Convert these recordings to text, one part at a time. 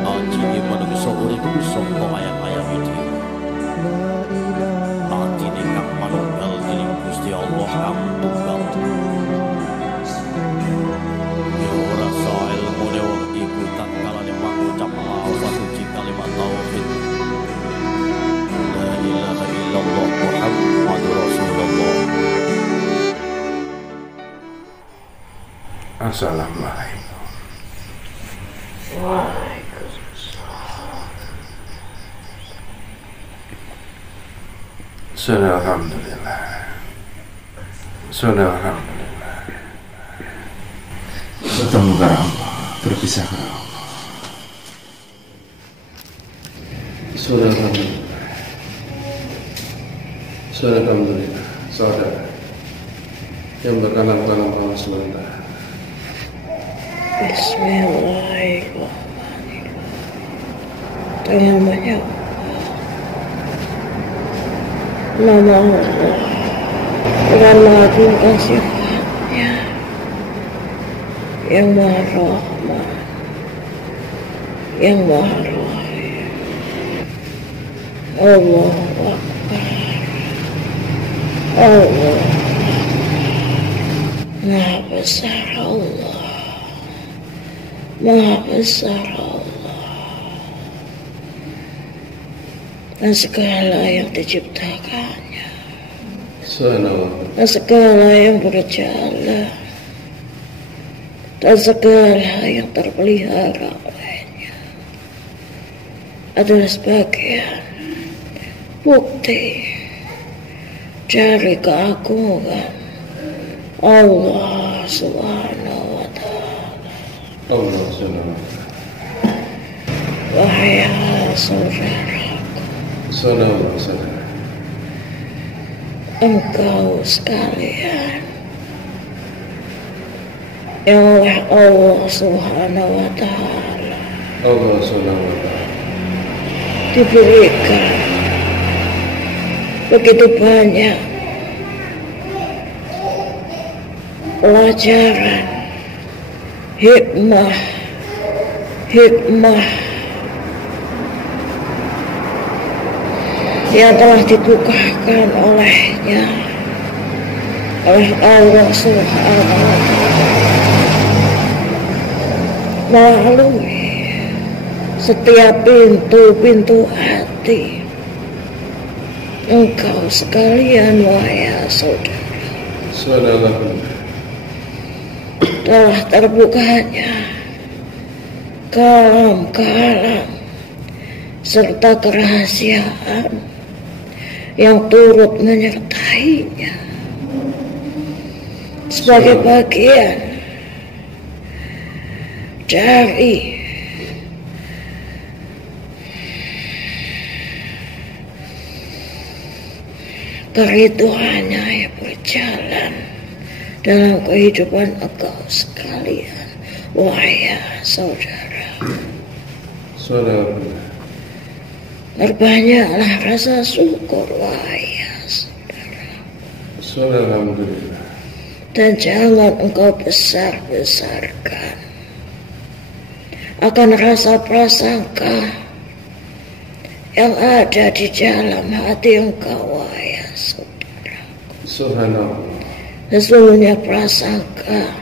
Aji manungsa urip saka ayam-ayam iki. Atine kang manunggal dening Gusti Allah kang tunggal. Ya ora sae ilmune wong iku tak kalane mangucap lafaz suci kalimat tauhid. La ilaha illallah Muhammadur Rasulullah. Assalamualaikum. Waalaikumsalam. Alhamdulillah. Alhamdulillah. Bertemu ke Allah, berpisah ke Allah. Alhamdulillah. Alhamdulillah. Saudara yang berkenan-kenan Allah SWT. Bismillahirrahmanirrahim. Dengan banyak nama Allah, dengan mengagungkan sifatnya yang maha rahman, yang maha rahim. Allahu Akbar. Allah maha besar. Allah maha besar. Allah dan segala yang diciptakannya dan segala yang berjalan dan segala yang terpelihara olehnya adalah sebagian bukti dari keagungan Allah Subhanahu wa ta'ala. Allah SWT. Wahai saudaraku, Saudara. engkau sekalian yang oleh Allah Subhanahu wa ta'ala Allah SWT. diberikan begitu banyak pelajaran, hikmah yang telah dikukuhkan olehnya oleh Allah Subhanahu wa ta'ala melalui setiap pintu-pintu hati engkau sekalian wahai saudara telah terbukanya kalam-kalam serta kerahasiaan yang turut menyertainya sebagai bagian dari keriduannya yang berjalan dalam kehidupan engkau sekalian wahai saudara. Berbanyaklah rasa syukur wahai saudara. Alhamdulillah. Dan jangan engkau besar-besarkan akan rasa prasangka yang ada di dalam hati engkau wahai saudara. Subhanallah. Sesungguhnya prasangka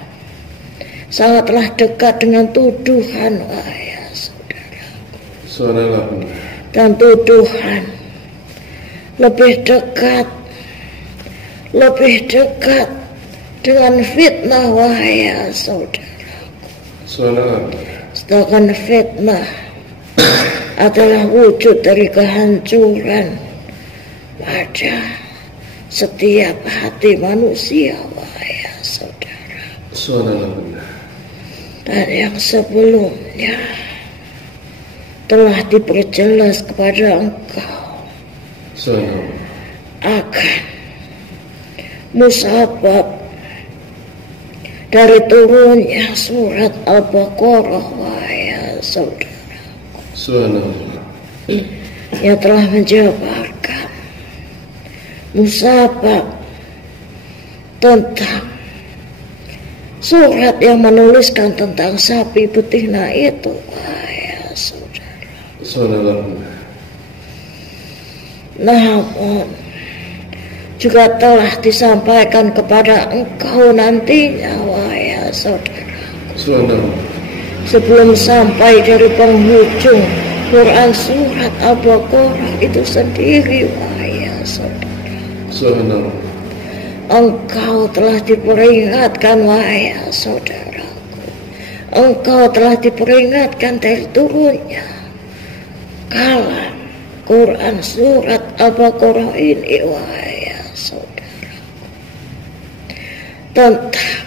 sangatlah dekat dengan tuduhan wahai saudara. Dan tuduhan lebih dekat dengan fitnah wahai saudara. Sedangkan fitnah adalah wujud dari kehancuran pada setiap hati manusia wahai saudara. Dan yang sebelumnya telah diperjelas kepada engkau akan musabab dari turunnya surat Al-Baqarah wahai saudara, yang telah menjabarkan musabab tentang surat yang menuliskan tentang sapi betina itu wahai Subhanallah. Namun juga telah disampaikan kepada engkau nantinya, wahai saudara. Subhanallah. Sebelum sampai dari penghujung Quran surat Al-Baqarah itu sendiri, wahai saudara. Subhanallah. Engkau telah diperingatkan, wahai saudaraku. Engkau telah diperingatkan dari turunnya kalam Quran surat Al-Baqarah ini, wahai saudaraku, tentang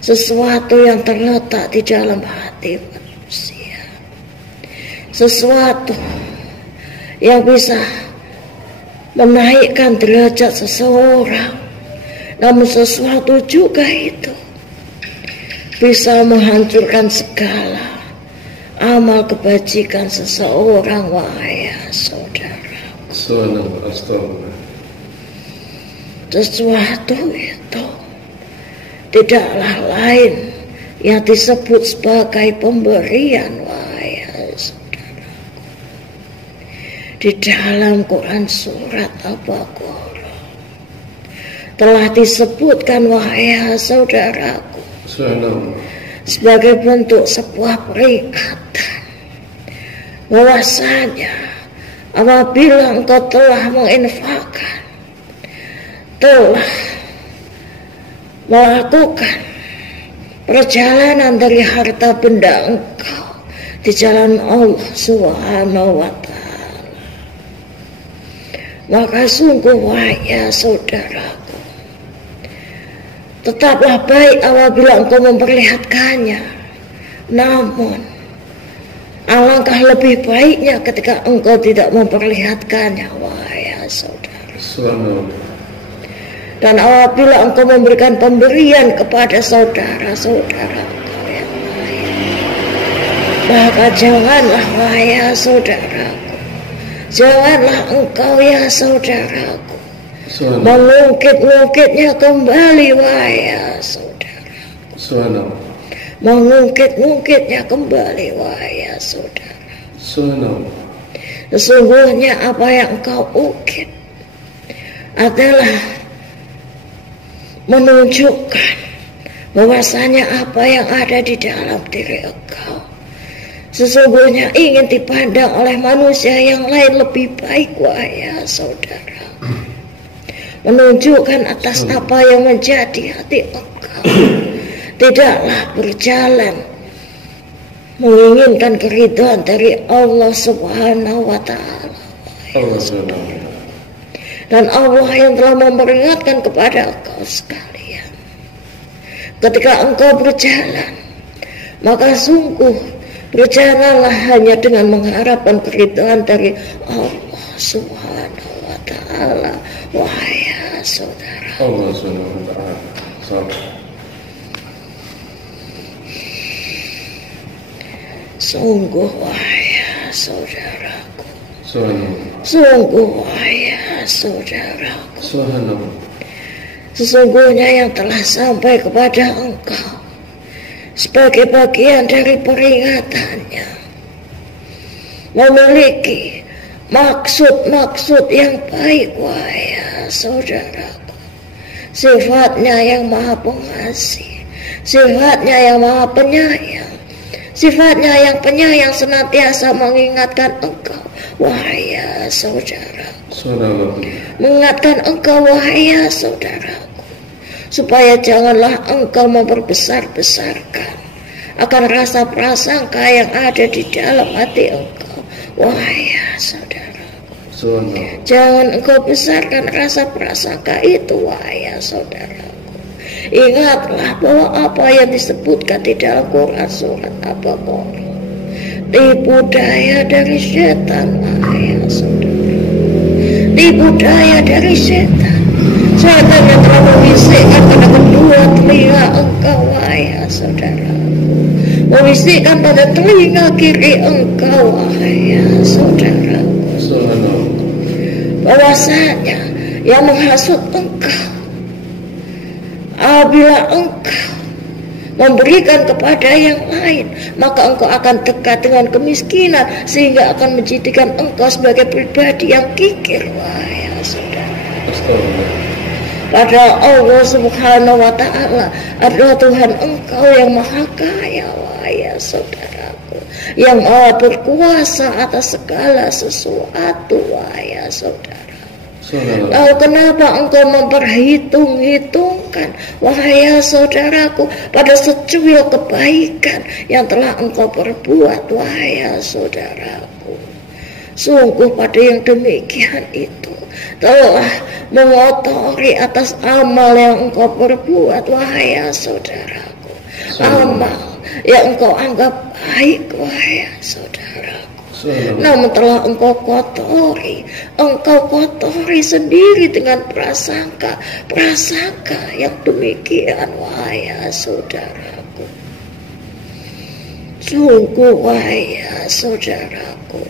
sesuatu yang terletak di dalam hati manusia, sesuatu yang bisa menaikkan derajat seseorang, namun sesuatu juga itu bisa menghancurkan segala amal kebajikan seseorang, wahai saudara. Subhanallah. Astagfirullah. Sesuatu itu tidaklah lain yang disebut sebagai pemberian, wahai saudara. Di dalam Quran surat Al-Baqarah telah disebutkan, wahai saudaraku, Subhanallah. sebagai bentuk sebuah peringatan bahwasanya apabila engkau telah menginfakkan, telah melakukan perjalanan dari harta benda engkau di jalan Allah Subhanahu wa ta'ala, maka sungguh, wahai saudaraku, tetaplah baik apabila engkau memperlihatkannya. Namun alangkah lebih baiknya ketika engkau tidak memperlihatkannya, wahai saudara. Subhanallah. Dan apabila engkau memberikan pemberian kepada saudara-saudara engkau yang lain, maka janganlah, wahai saudaraku, janganlah engkau, ya saudaraku, mengungkit-ungkitnya kembali, wahai saudara. Subhanallah. Mengungkit-ungkitnya kembali, wahai saudara. Subhanallah. Sesungguhnya apa yang engkau ungkit adalah menunjukkan bahwasanya apa yang ada di dalam diri engkau sesungguhnya ingin dipandang oleh manusia yang lain lebih baik, wahai saudara. Menunjukkan atas apa yang menjadi hati engkau tidaklah berjalan menginginkan keridhaan dari Allah Subhanahu wa ta'ala. Allah Subhanahu. Dan Allah yang telah memperingatkan kepada engkau sekalian, ketika engkau berjalan, maka sungguh berjalanlah hanya dengan mengharapkan keridhaan dari Allah Subhanahu wa ta'ala, wahai saudara. Allah Subhanahu wa ta'ala. Sungguh, wahai saudaraku, Subhanallah. sungguh, wahai saudaraku, Subhanallah. sesungguhnya yang telah sampai kepada engkau sebagai bagian dari peringatannya memiliki maksud-maksud yang baik, wahai saudaraku. Sifatnya yang maha pengasih, sifatnya yang maha penyayang, sifatnya yang penyayang senantiasa mengingatkan engkau, wahai saudara. Mengingatkan engkau, wahai saudaraku, supaya janganlah engkau memperbesar-besarkan akan rasa prasangka yang ada di dalam hati engkau, wahai saudaraku. Jangan engkau besarkan rasa prasangka itu, wahai saudaraku. Ingatlah bahwa apa yang disebutkan di dalam Quran surat Al-Baqarah tipu daya dari setan, wahai saudara. Tipu daya dari setan. Setan yang telah membisikkan pada kedua telinga engkau, wahai saudara. Membisikkan pada telinga kiri engkau, wahai saudara. Bahwasanya yang menghasut engkau apabila engkau memberikan kepada yang lain, maka engkau akan dekat dengan kemiskinan, sehingga akan menjadikan engkau sebagai pribadi yang kikir. Wahai saudara, padahal Allah Subhanahu wa Ta'ala adalah Tuhan engkau yang maha kaya, wahai saudaraku, yang maha berkuasa atas segala sesuatu, wahai saudara. Lalu kenapa engkau memperhitung-hitungkan, wahai saudaraku, pada secuil kebaikan yang telah engkau perbuat, wahai saudaraku? Sungguh pada yang demikian itu telah mengotori atas amal yang engkau perbuat, wahai saudaraku. Amal yang engkau anggap baik, wahai saudaraku. Namun telah engkau kotori sendiri dengan prasangka yang demikian, wahai saudaraku. Sungguh, wahai saudaraku,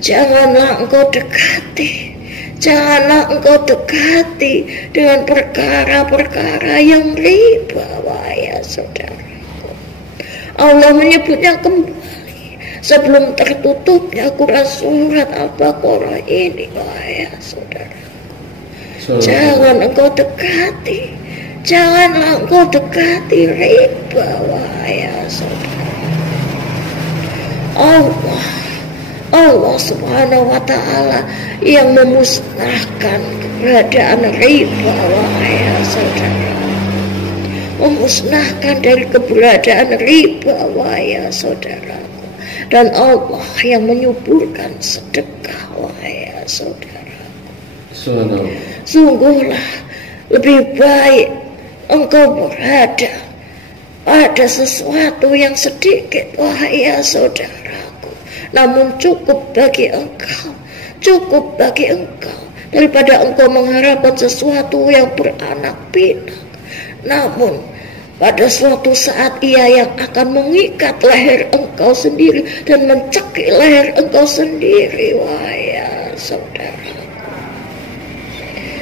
janganlah engkau dekati dengan perkara-perkara yang riba, wahai saudaraku. Allah menyebutnya kembali sebelum tertutupnya Quran surat Al-Baqarah ini, wahai saudara. Janganlah engkau dekati riba, wahai saudara. Allah Subhanahu wa Ta'ala yang memusnahkan keberadaan riba, wahai saudara. Memusnahkan dari keberadaan riba, wahai saudara. Dan Allah yang menyuburkan sedekah, wahai saudara. Sungguhlah lebih baik engkau berada pada sesuatu yang sedikit, wahai saudaraku, namun cukup bagi engkau, daripada engkau mengharapkan sesuatu yang beranak pinak, namun pada suatu saat ia yang akan mengikat leher engkau sendiri dan mencekik leher engkau sendiri, wahai saudaraku.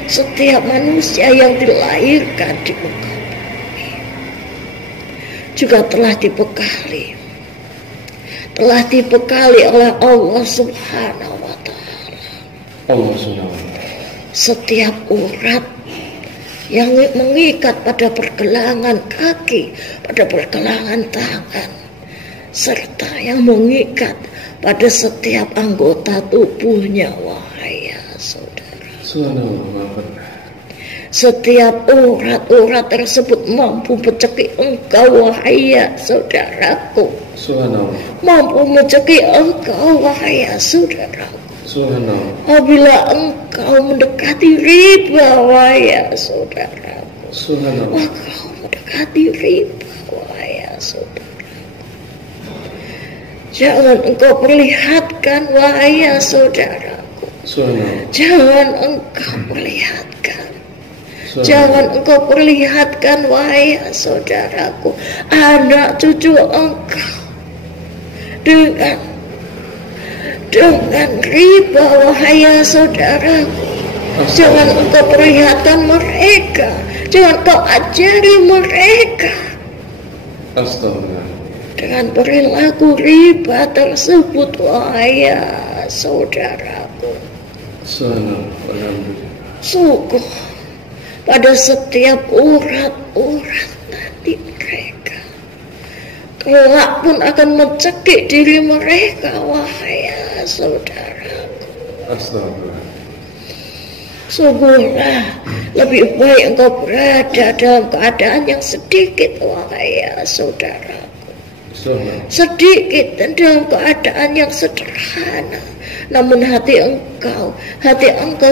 Setiap manusia yang dilahirkan di muka bumi juga telah dibekali oleh Allah Subhanahu wa Ta'ala. Setiap urat yang mengikat pada pergelangan kaki, pada pergelangan tangan, serta yang mengikat pada setiap anggota tubuhnya, wahai saudara. Setiap urat-urat tersebut mampu mencekik engkau, wahai saudaraku. Mampu mencekik engkau, wahai saudaraku. Apabila engkau mendekati riba, wahai saudaraku, engkau mendekati riba, wahai saudaraku. Jangan engkau perlihatkan, wahai saudaraku. Jangan engkau perlihatkan, wahai saudaraku, anak cucu engkau dengan riba, wahai saudaraku. Jangan engkau perlihatkan mereka, jangan kau ajari mereka dengan perilaku riba tersebut, wahai saudaraku. Sungguh pada setiap urat-urat nanti mereka kelak pun akan mencekik diri mereka, wahai saudaraku. Sungguhlah lebih baik engkau berada dalam keadaan yang sedikit, wahai saudaraku. Sedikit dan dalam keadaan yang sederhana, namun hati engkau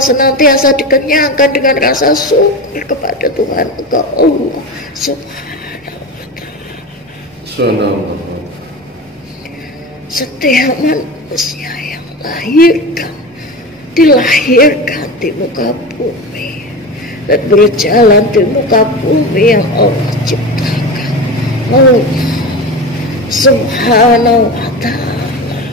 senantiasa dikenyangkan dengan rasa syukur kepada Tuhan engkau, Allah Subhanahu wa Ta'ala. Setiap manusia yang dilahirkan di muka bumi dan berjalan di muka bumi yang Allah ciptakan, Allah Subhanahu wa Ta'ala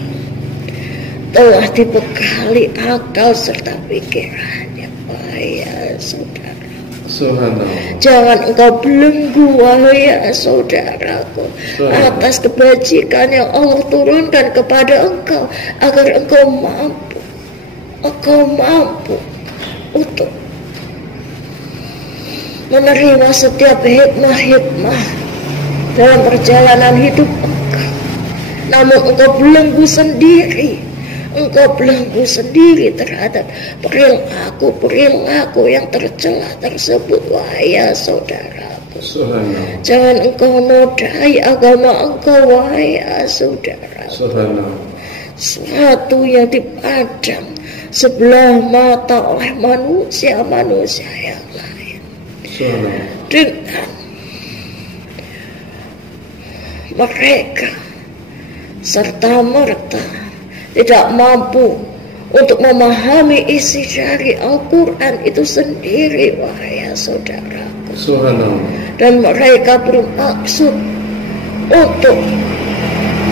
telah dibekali akal serta pikirannya, wahai saudaraku. Subhanallah. Jangan engkau belenggu wahai saudaraku atas kebajikan yang Allah turunkan kepada engkau, agar engkau mampu untuk menerima setiap hikmah-hikmah dalam perjalanan hidup engkau. Namun engkau belenggu sendiri terhadap perilaku yang tercela tersebut, wahai saudaraku. Jangan engkau nodai agama engkau, wahai saudaraku. Suatu yang dipandang sebelah mata oleh manusia yang lain, dengan mereka serta merta tidak mampu untuk memahami isi dari Al-Quran itu sendiri, wahai saudaraku. Dan mereka bermaksud untuk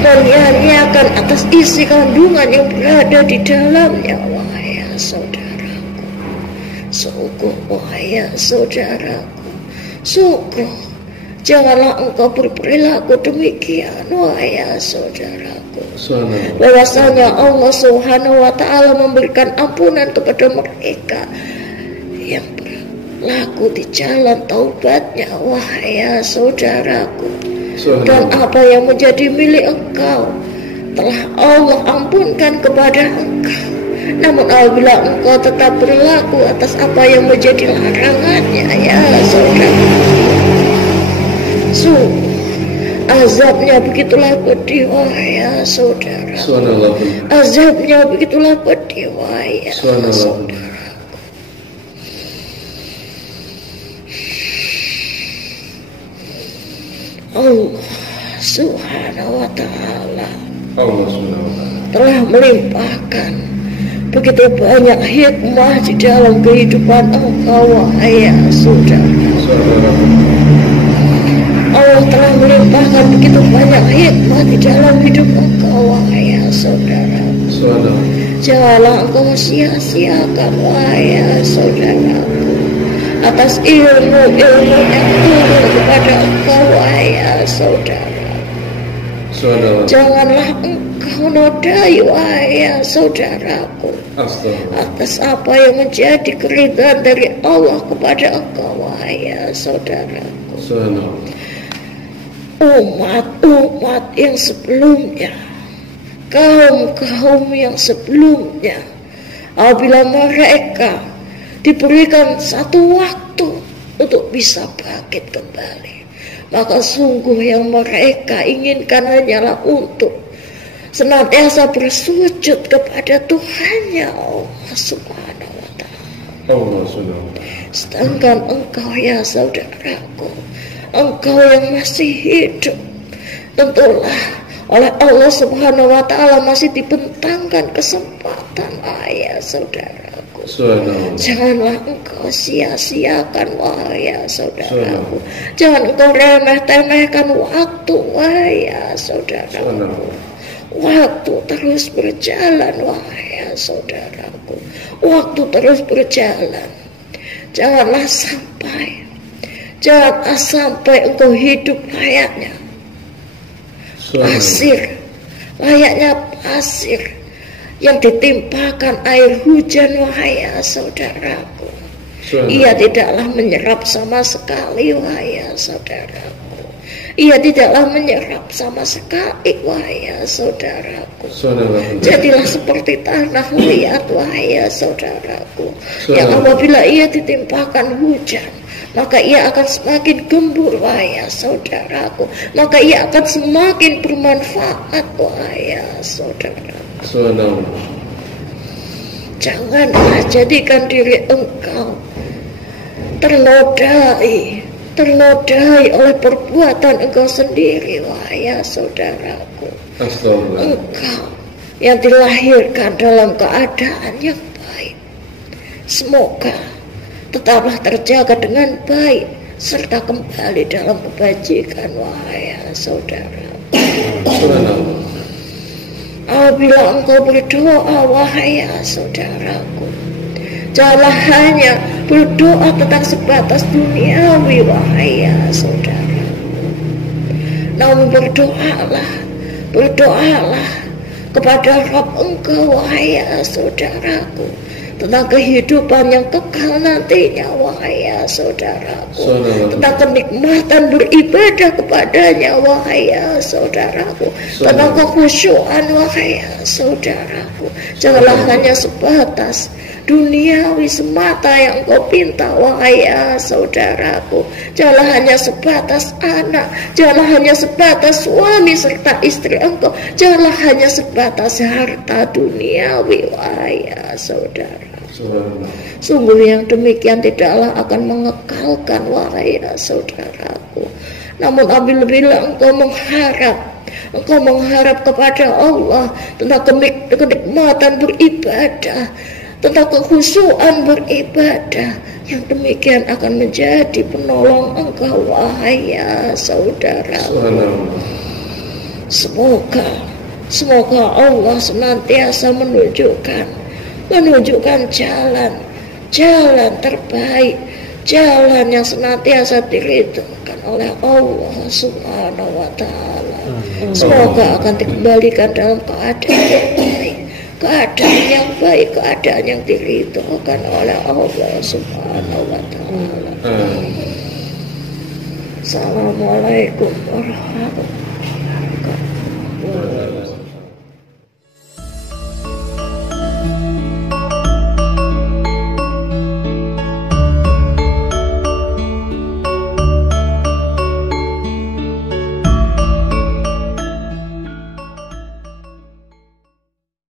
menyanyiakan atas isi kandungan yang berada di dalamnya, wahai saudaraku. Sungguh, wahai saudaraku, sungguh janganlah engkau berperilaku demikian, wahai saudaraku. Bahwasanya Allah Subhanahu wa ta'ala memberikan ampunan kepada mereka yang berlaku di jalan taubatnya, wahai saudaraku. Dan apa yang menjadi milik engkau telah Allah ampunkan kepada engkau. Namun apabila engkau tetap berlaku atas apa yang menjadi larangannya, ya saudaraku, azabnya begitulah pedih, wahai saudara. Azabnya begitulah pedih, wahai saudara. Allah Subhanahu wa ta'ala telah melimpahkan begitu banyak hikmah di dalam kehidupan engkau, wahai saudara. Allah telah melimpahkan begitu banyak hikmah di dalam hidup engkau, wahai saudara. Janganlah engkau sia-siakan, wahai saudaraku, atas ilmu yang turun kepada engkau, wahai saudara. Janganlah engkau nodai, wahai saudaraku, atas apa yang menjadi keridhaan dari Allah kepada engkau, wahai saudaraku. Umat yang sebelumnya, kaum yang sebelumnya, apabila mereka diberikan satu waktu untuk bisa bangkit kembali, maka sungguh yang mereka inginkan hanyalah untuk senantiasa bersujud kepada Tuhannya, Allah Subhanahu wa ta'ala. Sedangkan engkau, ya saudaraku, engkau yang masih hidup, tentulah oleh Allah Subhanahu wa ta'ala masih dibentangkan kesempatan, ya saudaraku. Janganlah engkau sia-siakan, wahai saudaraku. Jangan engkau remeh-temehkan waktu, wahai saudaraku. Waktu terus berjalan, wahai saudaraku. Waktu terus berjalan. Jangan sampai engkau hidup layaknya pasir yang ditimpakan air hujan, wahai saudaraku. Ia tidaklah menyerap sama sekali, wahai saudaraku. Ia tidaklah menyerap sama sekali, wahai saudaraku. Jadilah seperti tanah liat, wahai saudaraku, yang apabila ia ditimpakan hujan, maka ia akan semakin gembur, wahai saudaraku. Maka ia akan semakin bermanfaat, wahai saudaraku. Janganlah jadikan diri engkau ternodai oleh perbuatan engkau sendiri, wahai saudaraku. Engkau yang dilahirkan dalam keadaan yang baik, semoga tetaplah terjaga dengan baik serta kembali dalam kebajikan, wahai saudara. Apabila engkau berdoa, wahai saudaraku, janganlah hanya berdoa tentang sebatas duniawi, wahai ya saudara. Namun berdoalah kepada Rabb engkau, wahai ya saudaraku, tentang kehidupan yang kekal nantinya, wahai ya saudaraku, tentang kenikmatan beribadah kepadanya, wahai ya saudaraku, tentang kekhusyuan, wahai ya saudaraku. Janganlah hanya sebatas duniawi semata yang kau pinta, wahai ya saudaraku. Janganlah hanya sebatas anak, janganlah hanya sebatas suami serta istri engkau, janganlah hanya sebatas harta duniawi, wahai ya saudara. Sungguh yang demikian tidaklah akan mengekalkan, wahai ya saudaraku. Namun apabila engkau mengharap kepada Allah tentang kenikmatan beribadah, tentang kekhusyuan beribadah, yang demikian akan menjadi penolong engkau, wahai ya saudara. Semoga Allah senantiasa menunjukkan jalan terbaik, jalan yang senantiasa diridhokan oleh Allah Subhanahu wa Ta'ala. Semoga akan dikembalikan dalam keadaan yang baik, keadaan yang diridhokan oleh Allah Subhanahu wa Ta'ala. Assalamualaikum warahmatullahi wabarakatuh.